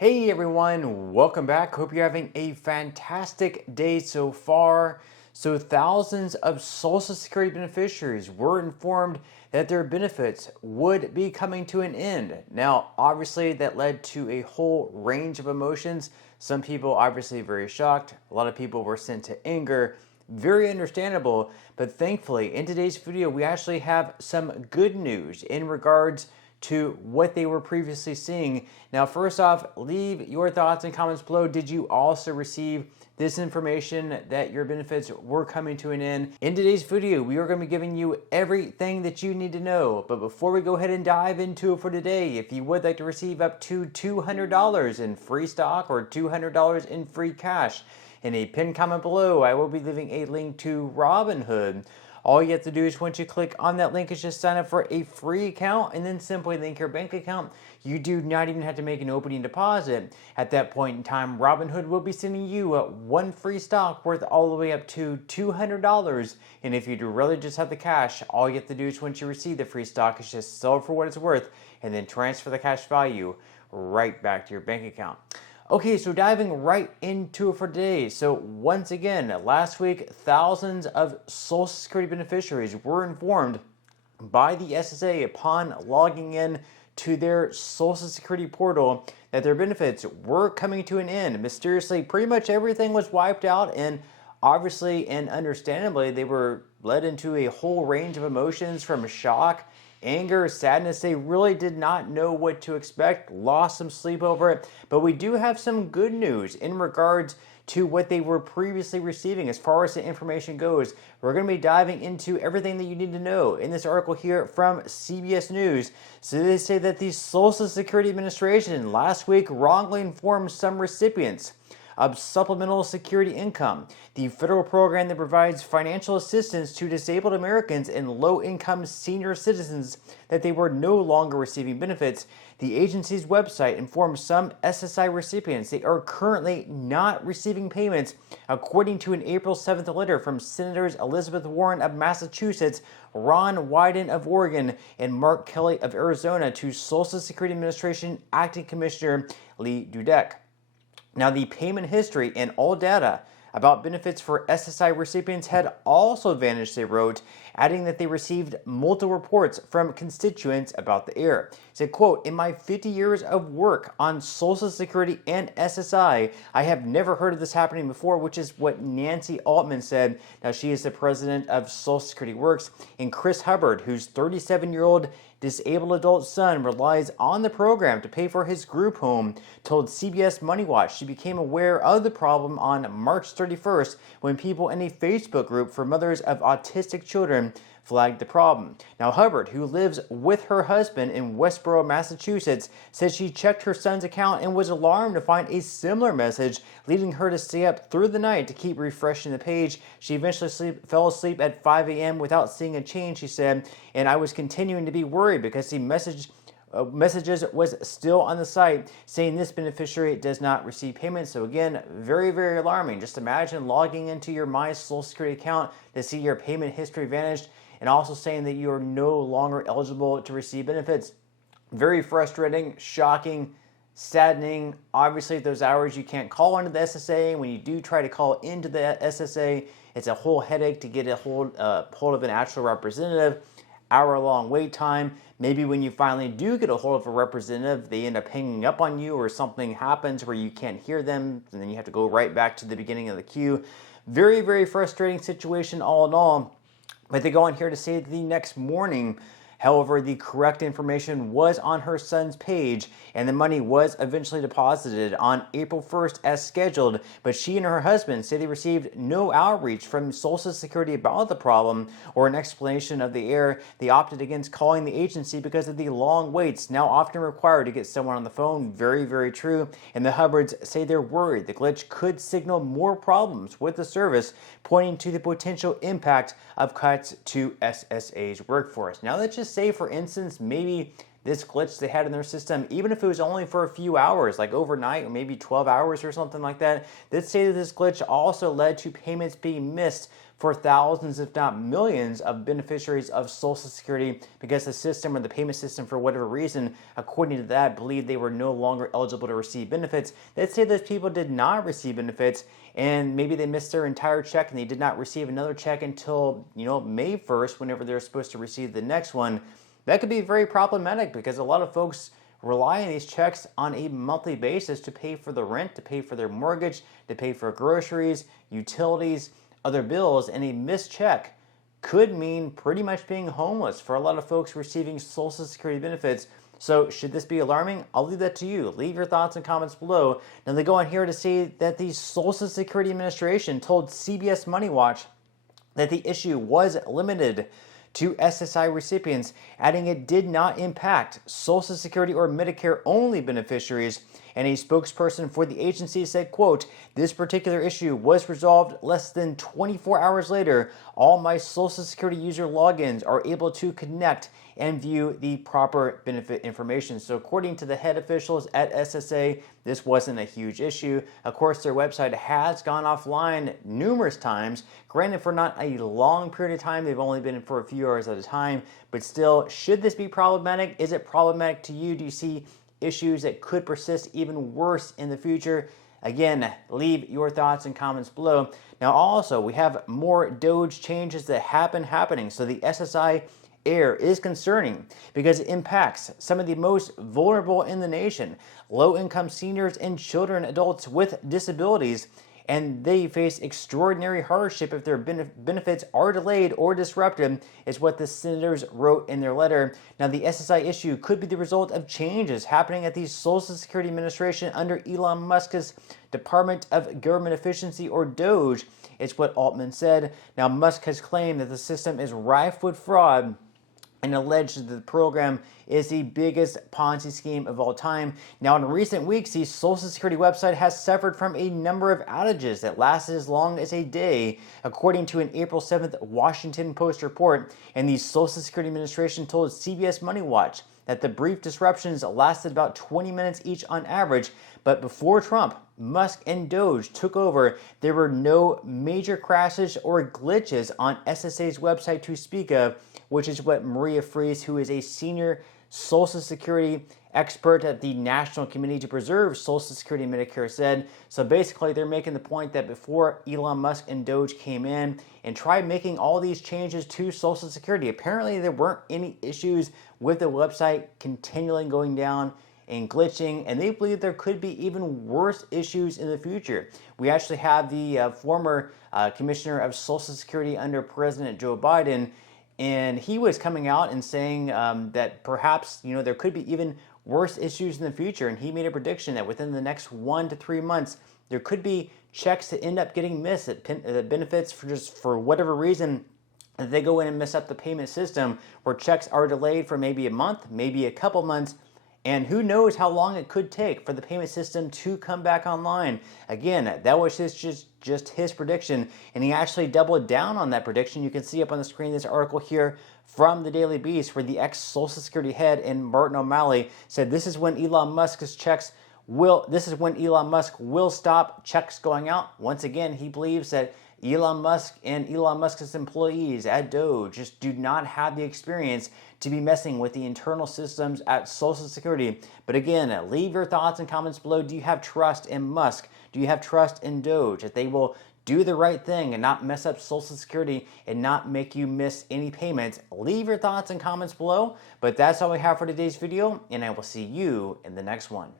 Hey everyone, welcome back. Hope you're having a fantastic day so far. So, thousands of Social Security beneficiaries were informed that their benefits would be coming to an end. Now, obviously, that led to a whole range of emotions. Some people obviously very shocked. A lot of people were sent to anger. Very understandable, but thankfully, in today's video, we actually have some good news in regards to what they were previously seeing. Now, first off, leave your thoughts and comments below. Did you also receive this information that your benefits were coming to an end? In today's video, we are going to be giving you everything that you need to know. But before we go ahead and dive into it for today, if you would like to receive up to $200 in free stock or $200 in free cash, in a pinned comment below, I will be leaving a link to Robinhood. All you have to do is once you click on that link is just sign up for a free account and then simply link your bank account. You do not even have to make an opening deposit. At that point in time, Robinhood will be sending you one free stock worth all the way up to $200. And if you do really just have the cash, all you have to do is once you receive the free stock is just sell it for what it's worth and then transfer the cash value right back to your bank account. Okay, so diving right into it for today. So once again, last week, thousands of Social Security beneficiaries were informed by the SSA upon logging in to their Social Security portal that their benefits were coming to an end. Mysteriously, pretty much everything was wiped out, and obviously and understandably, they were led into a whole range of emotions from shock, anger, sadness. They really did not know what to expect, lost some sleep over it. But we do have some good news in regards to what they were previously receiving as far as the information goes. We're going to be diving into everything that you need to know in this article here from CBS News. So they say that the Social Security Administration last week wrongly informed some recipients of supplemental security income, the federal program that provides financial assistance to disabled Americans and low-income senior citizens, that they were no longer receiving benefits. The agency's website informed some SSI recipients they are currently not receiving payments, according to an April 7th letter from Senators Elizabeth Warren of Massachusetts, Ron Wyden of Oregon, and Mark Kelly of Arizona to Social Security Administration Acting Commissioner Lee Dudek. Now, the payment history and all data about benefits for SSI recipients had also vanished, they wrote, adding that they received multiple reports from constituents about the error. It said, quote, "In my 50 years of work on Social Security and SSI, I have never heard of this happening before," which is what Nancy Altman said. Now, she is the president of Social Security Works, and Chris Hubbard, whose 37-year-old disabled adult son relies on the program to pay for his group home, told CBS Money Watch she became aware of the problem on March 31st when people in a Facebook group for mothers of autistic children flagged the problem. Now, Hubbard, who lives with her husband in Westboro, Massachusetts, said she checked her son's account and was alarmed to find a similar message, leading her to stay up through the night to keep refreshing the page. She eventually fell asleep at 5 a.m. without seeing a change, she said, and I was continuing to be worried because the messages was still on the site saying this beneficiary does not receive payments. So again, very, very alarming. Just imagine logging into your My Social Security account to see your payment history vanished and also saying that you are no longer eligible to receive benefits. Very frustrating, shocking, saddening. Obviously, at those hours you can't call into the SSA. When you do try to call into the SSA, it's a whole headache to get a hold of an actual representative. Hour-long wait time. Maybe when you finally do get a hold of a representative, they end up hanging up on you or something happens where you can't hear them, and then you have to go right back to the beginning of the queue. Very, very frustrating situation all in all. But they go on here to say that the next morning, however, the correct information was on her son's page and the money was eventually deposited on April 1st as scheduled, but she and her husband say they received no outreach from Social Security about the problem or an explanation of the error. They opted against calling the agency because of the long waits now often required to get someone on the phone. Very, very true. And the Hubbards say they're worried the glitch could signal more problems with the service, pointing to the potential impact of cuts to SSA's workforce. Now, let's just say, for instance, maybe this glitch they had in their system, even if it was only for a few hours, like overnight or maybe 12 hours or something like that. Let's say that this glitch also led to payments being missed for thousands, if not millions, of beneficiaries of Social Security because the system or the payment system, for whatever reason, according to that, believed they were no longer eligible to receive benefits. Let's say those people did not receive benefits and maybe they missed their entire check and they did not receive another check until, May 1st, whenever they're supposed to receive the next one. That could be very problematic because a lot of folks rely on these checks on a monthly basis to pay for the rent, to pay for their mortgage, to pay for groceries, utilities, other bills, and a missed check could mean pretty much being homeless for a lot of folks receiving Social Security benefits. So should this be alarming? I'll leave that to you. Leave your thoughts and comments below. Now they go on here to say that the Social Security Administration told CBS Money Watch that the issue was limited to SSI recipients, adding it did not impact Social Security or Medicare only beneficiaries. And a spokesperson for the agency said, quote, "This particular issue was resolved less than 24 hours later. All my Social Security user logins are able to connect and view the proper benefit information." So according to the head officials at SSA, this wasn't a huge issue. Of course, their website has gone offline numerous times. Granted, for not a long period of time, they've only been for a few hours at a time. But still, should this be problematic? Is it problematic to you? Do you see issues that could persist even worse in the future? Again, leave your thoughts and comments below. Now also, we have more Doge changes that have been happening. So the SSI error is concerning because it impacts some of the most vulnerable in the nation, low-income seniors and children, adults with disabilities, and they face extraordinary hardship if their benefits are delayed or disrupted, is what the senators wrote in their letter. Now, the SSI issue could be the result of changes happening at the Social Security Administration under Elon Musk's Department of Government Efficiency, or DOGE. It's what Altman said. Now, Musk has claimed that the system is rife with fraud and alleged that the program is the biggest Ponzi scheme of all time. Now, in recent weeks, the Social Security website has suffered from a number of outages that lasted as long as a day, according to an April 7th Washington Post report. And the Social Security Administration told CBS Money Watch that the brief disruptions lasted about 20 minutes each on average. But before Trump, Musk, and Doge took over, there were no major crashes or glitches on SSA's website to speak of, which is what Maria Fries, who is a senior Social Security expert at the National Committee to Preserve Social Security and Medicare, said. So basically, they're making the point that before Elon Musk and Doge came in and tried making all these changes to Social Security, apparently there weren't any issues with the website continually going down and glitching, and they believe there could be even worse issues in the future. We actually have the former Commissioner of Social Security under President Joe Biden, and he was coming out and saying that perhaps there could be even worse issues in the future, and he made a prediction that within the next 1 to 3 months there could be checks that end up getting missed, that benefits for whatever reason they go in and mess up the payment system, where checks are delayed for maybe a month, maybe a couple months. And who knows how long it could take for the payment system to come back online. Again, that was just his prediction, and he actually doubled down on that prediction. You can see up on the screen this article here from the Daily Beast, where the ex-Social Security head and Martin O'Malley said this is when Elon Musk will stop checks going out. Once again, he believes that Elon Musk and Elon Musk's employees at Doge just do not have the experience to be messing with the internal systems at Social Security. But again, leave your thoughts and comments below. Do you have trust in Musk? Do you have trust in Doge that they will do the right thing and not mess up Social Security and not make you miss any payments? Leave your thoughts and comments below. But that's all we have for today's video, and I will see you in the next one.